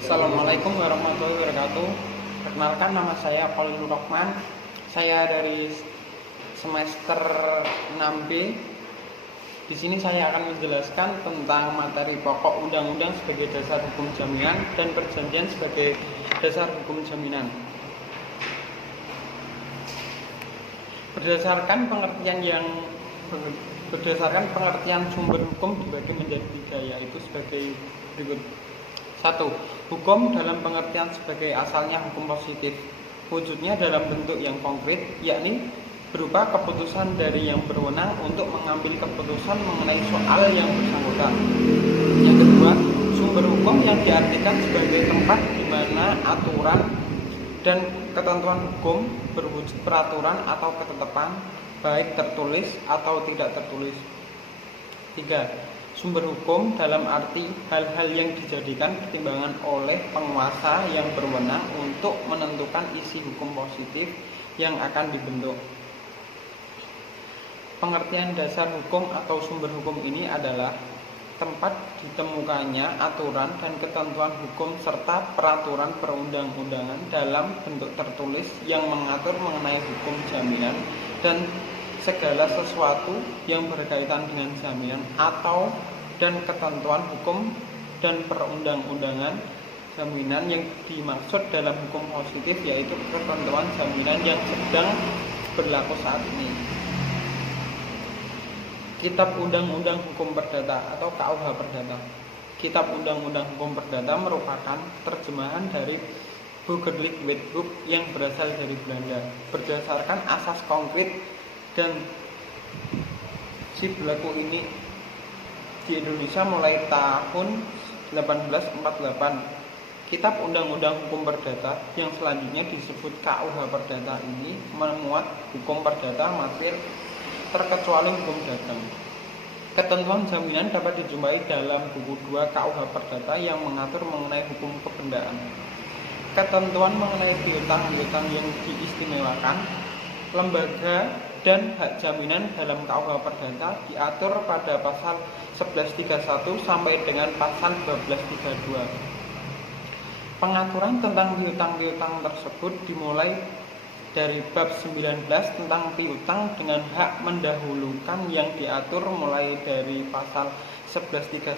Assalamualaikum warahmatullahi wabarakatuh. Perkenalkan, nama saya Paulinur Rohman. Saya dari semester 6B. Di sini saya akan menjelaskan tentang materi pokok undang-undang sebagai dasar hukum jaminan dan perjanjian sebagai dasar hukum jaminan. Berdasarkan pengertian sumber hukum dibagi menjadi tiga, yaitu sebagai berikut. 1. Hukum dalam pengertian sebagai asalnya hukum positif, wujudnya dalam bentuk yang konkret, yakni berupa keputusan dari yang berwenang untuk mengambil keputusan mengenai soal yang bersangkutan. Yang kedua, sumber hukum yang diartikan sebagai tempat di mana aturan dan ketentuan hukum berwujud peraturan atau ketetapan, baik tertulis atau tidak tertulis. 3. Sumber hukum dalam arti hal-hal yang dijadikan pertimbangan oleh penguasa yang berwenang untuk menentukan isi hukum positif yang akan dibentuk. Pengertian dasar hukum atau sumber hukum ini adalah tempat ditemukannya aturan dan ketentuan hukum serta peraturan perundang-undangan dalam bentuk tertulis yang mengatur mengenai hukum jaminan dan segala sesuatu yang berkaitan dengan jaminan atau dan ketentuan hukum dan perundang-undangan jaminan. Yang dimaksud dalam hukum positif yaitu ketentuan jaminan yang sedang berlaku saat ini. Kitab Undang-Undang Hukum Perdata atau KUH Perdata. Kitab Undang-Undang Hukum Perdata merupakan terjemahan dari Burgerlijk Wetboek yang berasal dari Belanda. Berdasarkan asas konkret dan si berlaku ini di Indonesia mulai tahun 1848. Kitab Undang-Undang Hukum Perdata yang selanjutnya disebut KUH Perdata ini memuat hukum perdata material terkecuali hukum dagang. Ketentuan jaminan dapat dijumpai dalam buku 2 KUH Perdata yang mengatur mengenai hukum kebendaan. Ketentuan mengenai piutang-piutang yang diistimewakan, lembaga dan hak jaminan dalam KUH Perdata diatur pada pasal 1131 sampai dengan pasal 1232. Pengaturan tentang piutang-piutang tersebut dimulai dari bab 19 tentang piutang dengan hak mendahulukan yang diatur mulai dari pasal 1131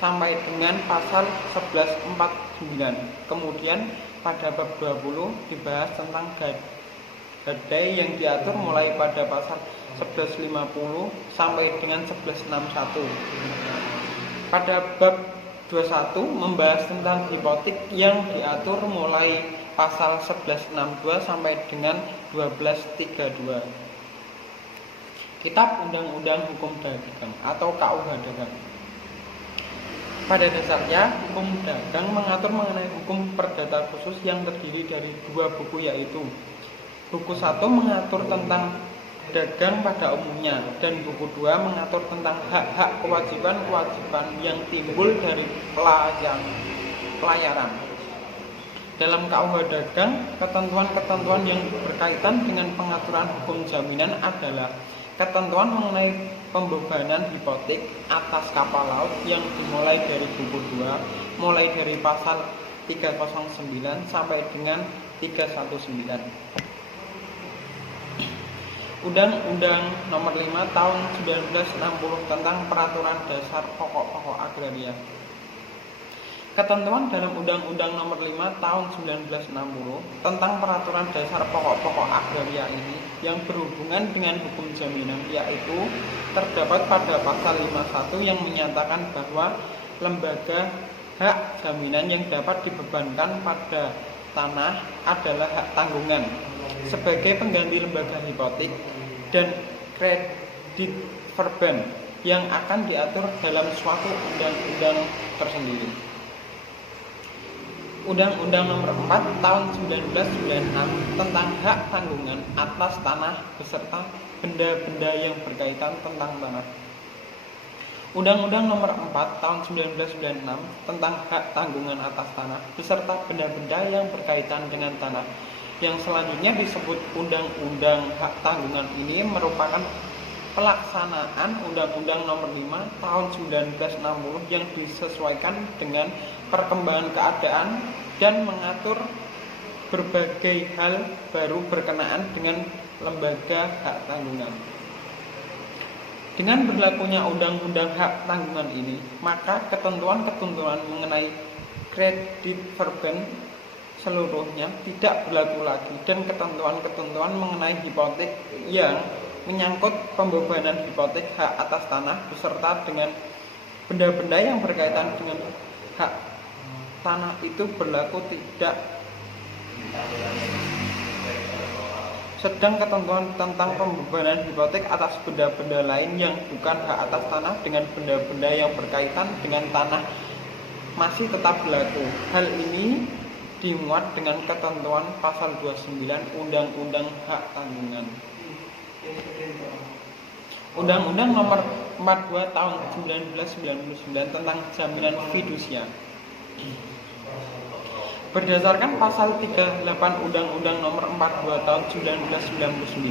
sampai dengan pasal 1149. Kemudian pada bab 20 dibahas tentang gadai yang diatur mulai pada pasal 1150 sampai dengan 1161. Pada bab 21 membahas tentang hipotek yang diatur mulai pasal 1162 sampai dengan 1232. Kitab Undang-Undang Hukum Dagang atau KUH Dagang. Pada dasarnya, hukum dagang mengatur mengenai hukum perdata khusus yang terdiri dari dua buku, yaitu buku 1 mengatur tentang dagang pada umumnya dan buku 2 mengatur tentang hak-hak kewajiban-kewajiban yang timbul dari pelayaran. Dalam KUH Dagang, ketentuan-ketentuan yang berkaitan dengan pengaturan hukum jaminan adalah ketentuan mengenai pembebanan hipotek atas kapal laut yang dimulai dari buku 2, mulai dari pasal 309 sampai dengan 319. Undang-Undang Nomor 5 Tahun 1960 tentang Peraturan Dasar Pokok-pokok Agraria. Ketentuan dalam Undang-Undang Nomor 5 Tahun 1960 tentang Peraturan Dasar Pokok-pokok Agraria ini yang berhubungan dengan hukum jaminan, yaitu terdapat pada pasal 51 yang menyatakan bahwa lembaga hak jaminan yang dapat dibebankan pada tanah adalah hak tanggungan sebagai pengganti lembaga hipotek dan kredit verban yang akan diatur dalam suatu undang-undang tersendiri. Undang-Undang Nomor 4 Tahun 1996 tentang hak tanggungan atas tanah beserta benda-benda yang berkaitan tentang tanah. Undang-Undang Nomor 4 Tahun 1996 tentang hak tanggungan atas tanah beserta benda-benda yang berkaitan dengan tanah, yang selanjutnya disebut Undang-Undang Hak Tanggungan ini merupakan pelaksanaan Undang-Undang Nomor 5 Tahun 1960 yang disesuaikan dengan perkembangan keadaan dan mengatur berbagai hal baru berkenaan dengan lembaga hak tanggungan. Dengan berlakunya Undang-Undang Hak Tanggungan ini, maka ketentuan-ketentuan mengenai kredit verban seluruhnya tidak berlaku lagi, dan ketentuan-ketentuan mengenai hipotek yang menyangkut pembebanan hipotek hak atas tanah beserta dengan benda-benda yang berkaitan dengan hak tanah itu berlaku tidak. Sedang ketentuan tentang pembebanan hipotek atas benda-benda lain yang bukan hak atas tanah dengan benda-benda yang berkaitan dengan tanah masih tetap berlaku. Hal ini dimuat dengan ketentuan pasal 29 Undang-Undang Hak Tanggungan. Undang-Undang Nomor 42 Tahun 1999 tentang Jaminan Fidusia. Berdasarkan pasal 38 Undang-Undang Nomor 42 Tahun 1999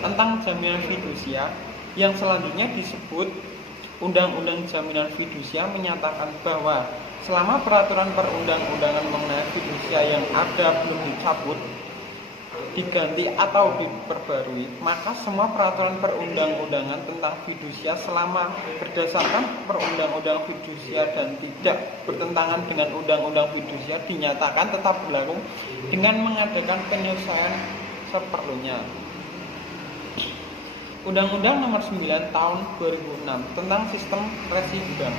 tentang Jaminan Fidusia, yang selanjutnya disebut Undang-Undang Jaminan Fidusia, menyatakan bahwa selama peraturan perundang-undangan mengenai fidusia yang ada belum dicabut, diganti atau diperbarui, maka semua peraturan perundang-undangan tentang fidusia selama berdasarkan perundang-undang fidusia dan tidak bertentangan dengan undang-undang fidusia dinyatakan tetap berlaku dengan mengadakan penyesuaian seperlunya. Undang-Undang Nomor 9 Tahun 2006 tentang Sistem Resi Gudang.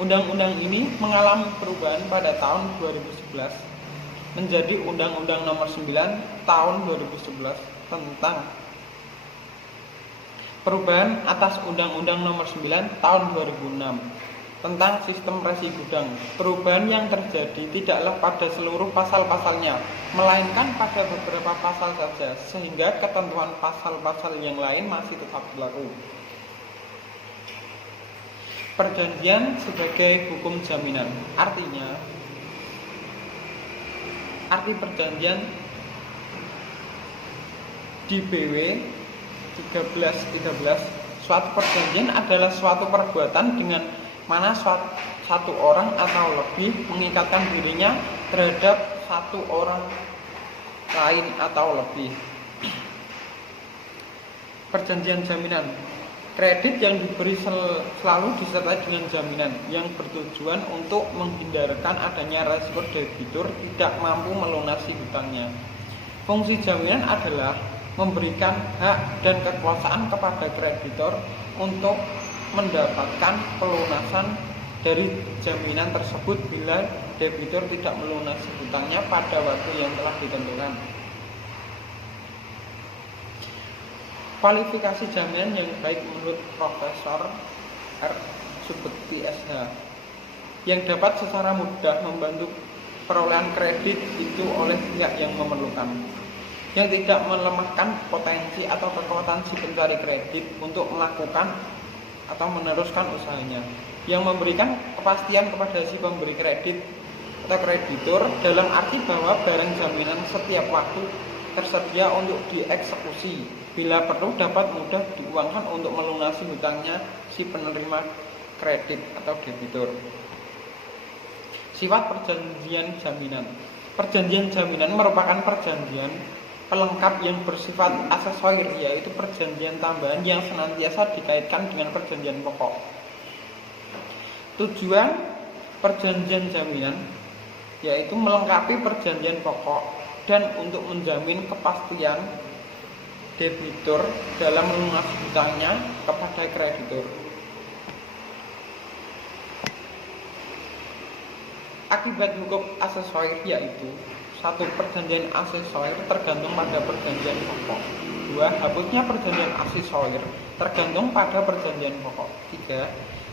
Undang-undang ini mengalami perubahan pada tahun 2011 menjadi Undang-Undang Nomor 9 Tahun 2011 tentang perubahan atas Undang-Undang Nomor 9 Tahun 2006 tentang Sistem Resi Gudang. Perubahan yang terjadi tidaklah pada seluruh pasal-pasalnya, melainkan pada beberapa pasal saja, sehingga ketentuan pasal-pasal yang lain masih tetap berlaku. Perjanjian sebagai hukum jaminan. Arti perjanjian di BW 1313, suatu perjanjian adalah suatu perbuatan dengan mana satu orang atau lebih mengikatkan dirinya terhadap satu orang lain atau lebih. Perjanjian jaminan. Kredit yang diberi selalu disertai dengan jaminan yang bertujuan untuk menghindarkan adanya resiko debitur tidak mampu melunasi hutangnya. Fungsi jaminan adalah memberikan hak dan kekuasaan kepada kreditor untuk mendapatkan pelunasan dari jaminan tersebut bila debitur tidak melunasi hutangnya pada waktu yang telah ditentukan. Kualifikasi jaminan yang baik menurut Profesor R. Subekti SH, yang dapat secara mudah membantu perolehan kredit itu oleh pihak yang memerlukan, yang tidak melemahkan potensi atau kekuatan si pencari kredit untuk melakukan atau meneruskan usahanya, yang memberikan kepastian kepada si pemberi kredit atau kreditur dalam arti bahwa barang jaminan setiap waktu tersedia untuk dieksekusi, bila perlu dapat mudah diuangkan untuk melunasi hutangnya si penerima kredit atau debitur. Sifat perjanjian jaminan. Perjanjian jaminan merupakan perjanjian pelengkap yang bersifat aksesoris, yaitu perjanjian tambahan yang senantiasa dikaitkan dengan perjanjian pokok. Tujuan perjanjian jaminan yaitu melengkapi perjanjian pokok dan untuk menjamin kepastian debitur dalam melunasi hutangnya kepada kreditur. Akibat hukum aksesoris yaitu: 1. Perjanjian aksesoris tergantung pada perjanjian pokok. 2. Hapusnya perjanjian aksesoris tergantung pada perjanjian pokok. 3.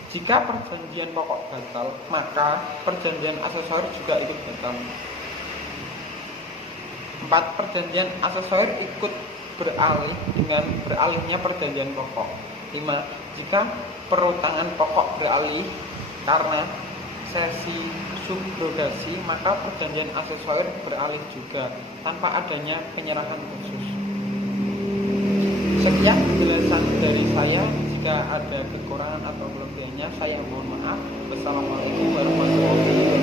Jika perjanjian pokok batal, maka perjanjian aksesoris juga ikut batal. 4. Perjanjian aksesoris ikut beralih dengan beralihnya perjanjian pokok. 5. Jika perutangan pokok beralih karena sesi subrogasi, maka perjanjian aksesoris beralih juga tanpa adanya penyerahan khusus. Sekian penjelasan dari saya. Jika ada kekurangan atau kelebihannya, saya mohon maaf. Wassalamualaikum warahmatullahi wabarakatuh.